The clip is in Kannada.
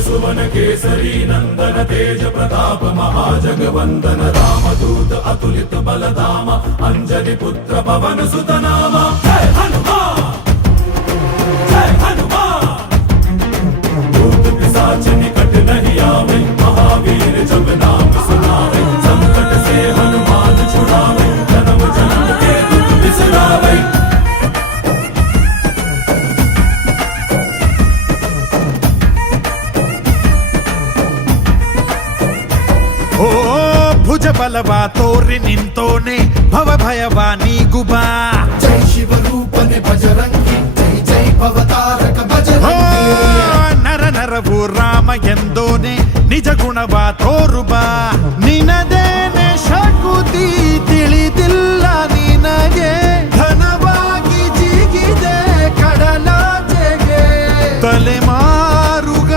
सुवन केसरी नंदन तेज प्रताप महाजगवंदन रामदूत अतुलित बलधाम अंजनी पुत्र पवन सुत नाम जय हनुमान जय हनुमान। भूत पिशाच निकट नहीं आवे महावीर जब नाम सुनावे संकट से हनुमान छुड़ावे जन्म जन्म के दुख बिसरावे। ಓ ಭುಜ ಬಲವ ತೋರಿ ನಿಂತೋನೆ ಭವ ಭಯವ ನೀಗುಬಾ ಜೈ ಶಿವರೂಪನೆ ಬಜರಂಗಿ ಜೈ ಜೈ ಭವತಾರಕ ಬಜರಂಗಿ ನರ ನರವು ರಾಮ ಎಂದೋನೆ ನಿಜ ಗುಣವ